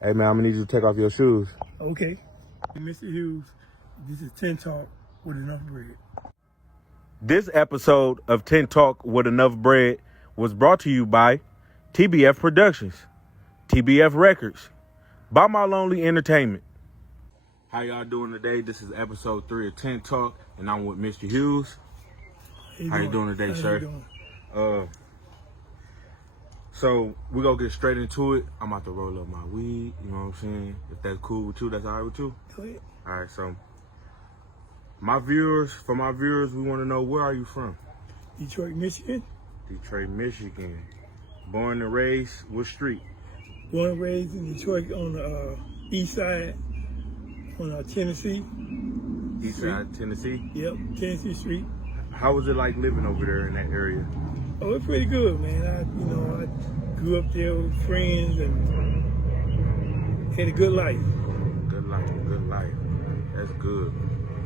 Hey man, I'm gonna need you to take off your shoes. Okay. Mr. Hughes, this is 10 Talk with enough bread. This episode of 10 Talk with Enough Bread was brought to you by TBF Productions, TBF Records, By My Lonely Entertainment. How y'all doing today? This is episode 3 of 10 Talk, and I'm with Mr. Hughes. How you doing today, sir? So we're gonna get straight into it. I'm about to roll up my weed, you know what I'm saying? If that's cool with you, that's all right with you? Go ahead. All right, so my viewers, we want to know, where are you from? Detroit, Michigan. Detroit, Michigan. Born and raised, what street? Born and raised in Detroit on the east side, on Tennessee. East side, Tennessee? Yep, Tennessee Street. How was it like living over there in that area? Oh, it's pretty good, man. I grew up there with friends and had a good life. Good life. That's good.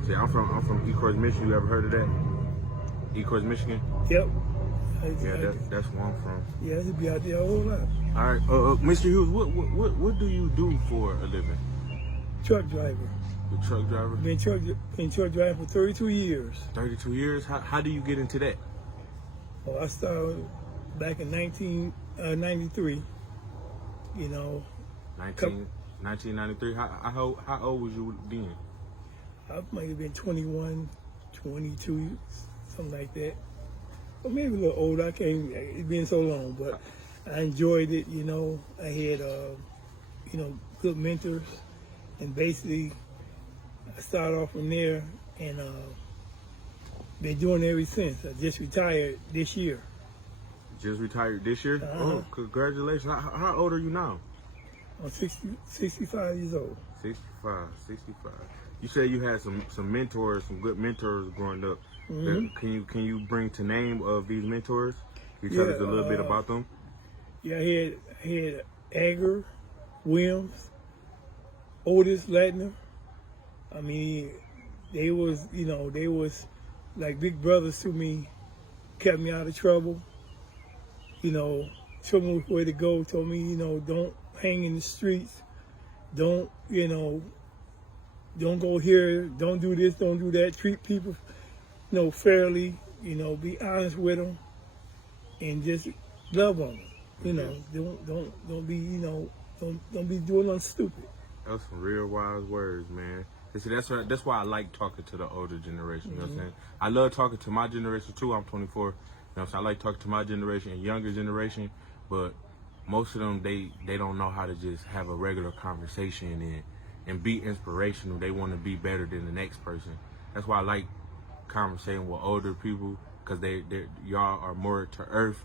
See, I'm from Ecorse, Michigan. You ever heard of that? Ecorse, Michigan? Yep. That's where I'm from. Yeah, I should be out there a whole lot. All right, Mr. Hughes, what do you do for a living? Truck driver. The truck driver? Been truck driving for 32 years. 32 years? How do you get into that? Well, I started back in 1993. 1993. How old was you then? I might have been 21, 22, something like that. Or maybe a little older. It's been so long, but I enjoyed it. I had good mentors, and basically I started off from there and been doing it ever since. I just retired this year. Just retired this year? Oh, congratulations. How old are you now? I'm 65 years old. 65. You said you had some mentors, some good mentors growing up. Mm-hmm. Can you bring to name of these mentors? Can you tell us a little bit about them? Yeah, I had Agger, Williams, Otis, Latner. I mean, they was like big brothers to me, kept me out of trouble. Told me where to go, told me, don't hang in the streets. Don't go here, don't do this, don't do that. Treat people, fairly, be honest with them and just love on them. Don't be, don't be doing nothing stupid. That's some real wise words, man. See, that's why I like talking to the older generation. You know what I'm saying? I love talking to my generation too. I'm 24. So I like talking to my generation and younger generation, but most of them they don't know how to just have a regular conversation and be inspirational. They want to be better than the next person. That's why I like conversating with older people, because y'all are more to earth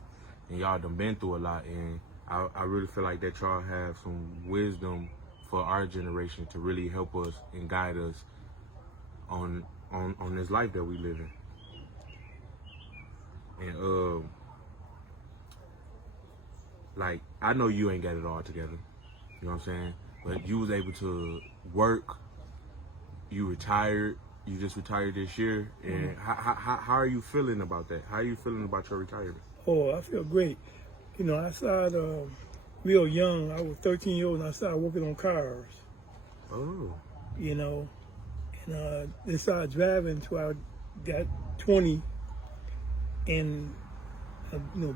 and y'all done been through a lot, and I really feel like that y'all have some wisdom for our generation to really help us and guide us on this life that we live in. And like, I know you ain't got it all together, you know what I'm saying? But you was able to work, you retired, you just retired this year, and how are you feeling about that? How are you feeling about your retirement? Oh, I feel great. I started real young. I was 13 years old and I started working on cars. Oh. And then started driving until I got 20 and,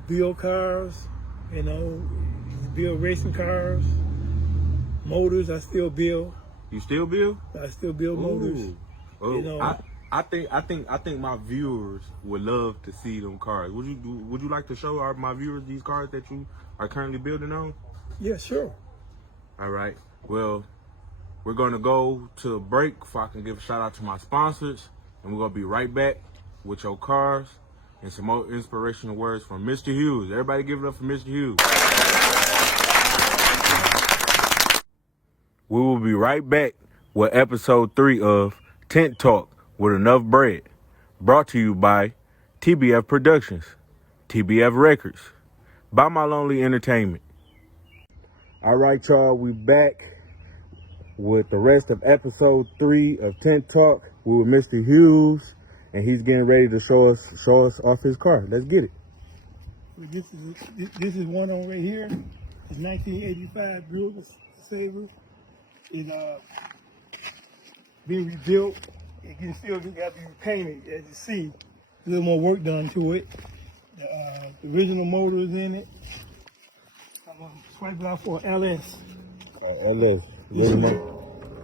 build cars, build racing cars, motors. I still build. You still build? I still build motors. Oh, I think my viewers would love to see them cars. Would you like to show my viewers these cars that you are currently building on? Yeah, sure. All right. Well, we're gonna go to a break so I can give a shout out to my sponsors, and we're gonna be right back with your cars and some more inspirational words from Mr. Hughes. Everybody give it up for Mr. Hughes. We will be right back with episode 3 of Tent Talk with Enough Bread, brought to you by TBF Productions, TBF Records, By My Lonely Entertainment. All right, y'all, we back with the rest of episode 3 of Tent Talk. We're with Mr. Hughes, and he's getting ready to show us off his car. Let's get it. This is one on right here. It's 1985 Buick saver. It's being rebuilt. It can still got to be repainted, as you see. A little more work done to it. The original motor is in it. I'm gonna swipe it out for an LS. LS.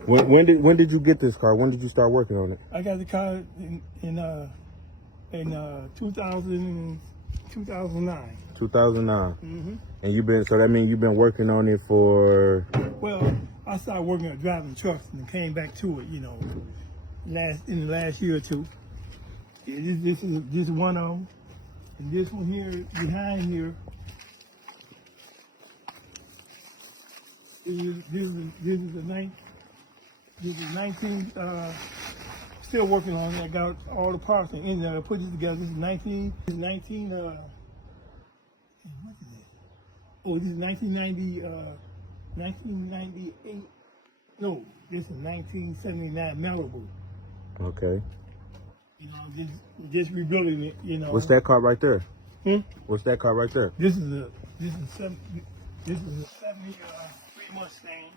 When did you get this car? When did you start working on it? I got the car in 2009. 2009. Mm-hmm. And so that means you've been working on it for. Well, I started working on driving trucks and came back to it, in the last year or two. Yeah, this is one of them. And this one here, behind here, this is a 19, still working on it. I got all the parts in there. I put this together. This is 19, what is it? Oh, this is 1998. No, this is 1979 Malibu. Okay. Just rebuilding it, What's that car right there? Hmm? What's that car right there? This is a 73 Mustang.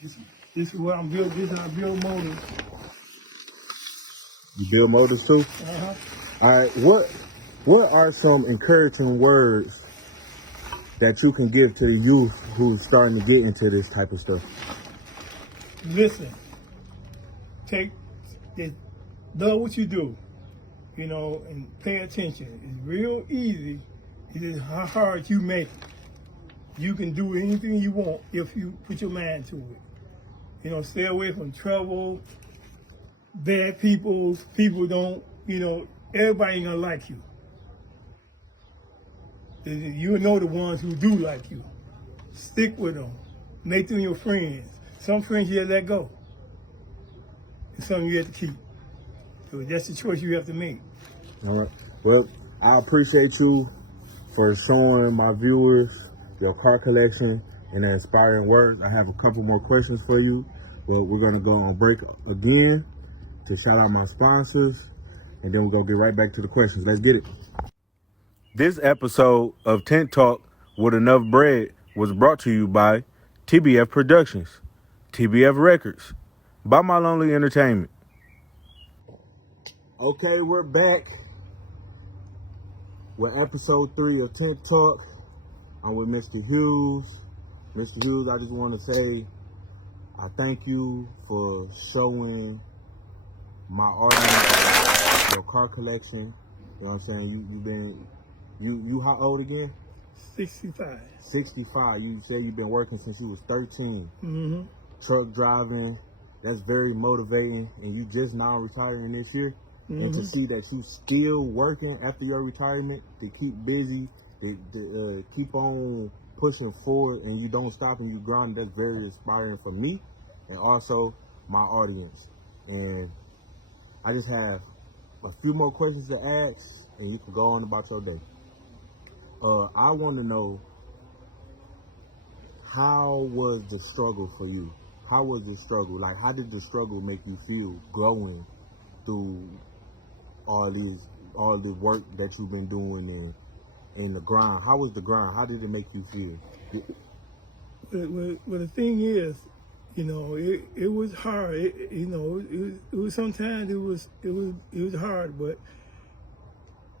This is what I'm building. This is how I build motors. You build motors too? Uh-huh. All right. What are some encouraging words that you can give to the youth who's starting to get into this type of stuff? Listen. Love what you do, and pay attention. It's real easy. It is how hard you make it. You can do anything you want if you put your mind to it. Stay away from trouble, bad people don't, everybody ain't gonna like you. You know the ones who do like you. Stick with them. Make them your friends. Some friends you have to let go. And some you have to keep. So that's the choice you have to make. All right. Well, I appreciate you for showing my viewers your car collection and the inspiring words. I have a couple more questions for you, but we're gonna go on break again to shout out my sponsors, and then we're gonna get right back to the questions. Let's get it. This episode of Tent Talk with Enough Bread was brought to you by TBF Productions, TBF Records, by My Lonely Entertainment. Okay, we're back with episode 3 of Tent Talk. I'm with Mr. Hughes. Mr. Hughes, I just want to say I thank you for showing my audience your car collection. You know what I'm saying? You how old again? 65. 65. You say you've been working since you was 13. Mm-hmm. Truck driving, that's very motivating. And you just now retiring this year. Mm-hmm. And to see that you still working after your retirement, to keep busy, to keep on pushing forward, and you don't stop and you grind, that's very inspiring for me and also my audience. And I just have a few more questions to ask, and you can go on about your day. I want to know, how was the struggle for you? How was the struggle? Like, how did the struggle make you feel growing through all the work that you've been doing and the grind? How was the grind? How did it make you feel? Well, the thing is, it was hard. It was sometimes it was hard, but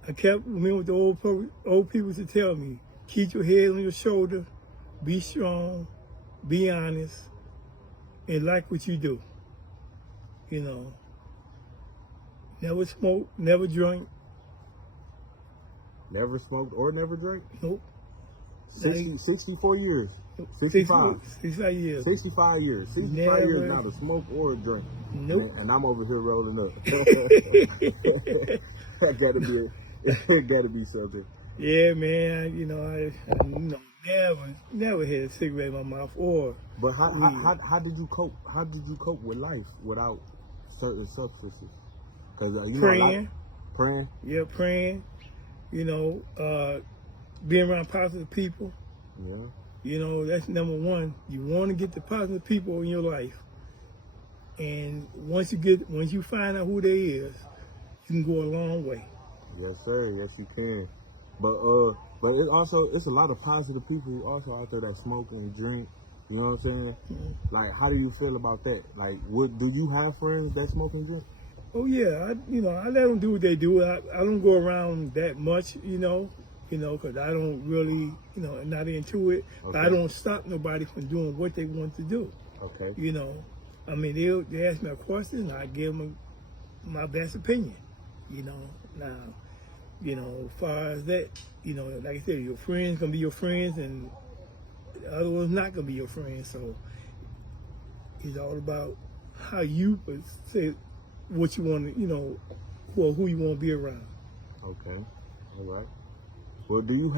I kept remembering what the old people used to tell me: keep your head on your shoulder, be strong, be honest, and like what you do. Never smoke, never drink. Never smoked or never drank? Nope. 64 years. 65. 65 years. 65 years. 65 never. Years now to smoke or drink. Nope. And I'm over here rolling up. That gotta be something. Yeah, man. I never had a cigarette in my mouth or. But how did you cope? How did you cope with life without certain substances? Because praying. Praying. Yeah, praying. Being around positive people. Yeah. That's number one. You want to get the positive people in your life, and once you find out who they is, you can go a long way. Yes, sir. Yes, you can. But it's a lot of positive people also out there that smoke and drink You know what I'm saying? Like, how do you feel about that? Like, what do you have friends that smoke and drink? Oh yeah, I let them do what they do. I don't go around that much, because I don't really, not into it. Okay. But I don't stop nobody from doing what they want to do. Okay. I mean, they ask me a question, I give them my best opinion. Now, as far as that, like I said, your friends gonna be your friends, and the other one's not gonna be your friends. So it's all about how you say what you want to, who you want to be around. Okay. All right. Well, do you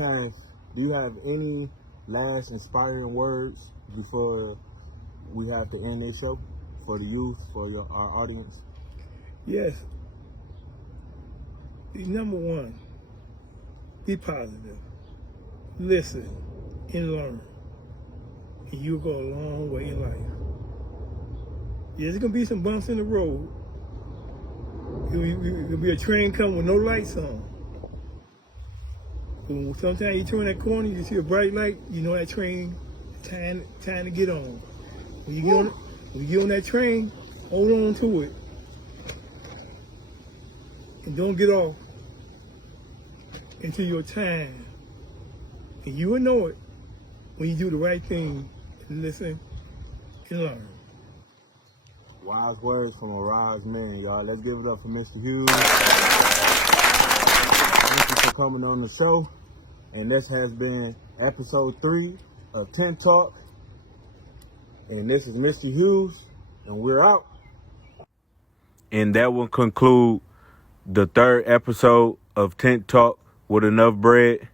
have any last inspiring words before we have to end this show for the youth, for our audience? Yes. Number one, be positive. Listen and learn. And you'll go a long way in life. There's going to be some bumps in the road. It'll be a train coming with no lights on. But sometimes you turn that corner, you see a bright light, you know that train time to get on. When you get on that train, hold on to it. And don't get off until your time. And you will know it when you do the right thing and listen and learn. Wise words from a wise man, y'all. Let's give it up for Mr. Hughes. Thank you for coming on the show. And this has been episode 3 of Tent Talk. And this is Mr. Hughes, and we're out. And that will conclude the 3rd episode of Tent Talk with Enough Bread.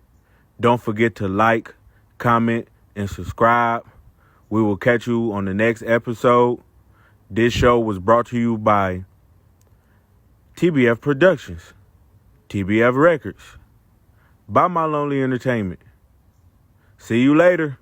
Don't forget to like, comment, and subscribe. We will catch you on the next episode. This show was brought to you by TBF Productions, TBF Records, by My Lonely Entertainment. See you later.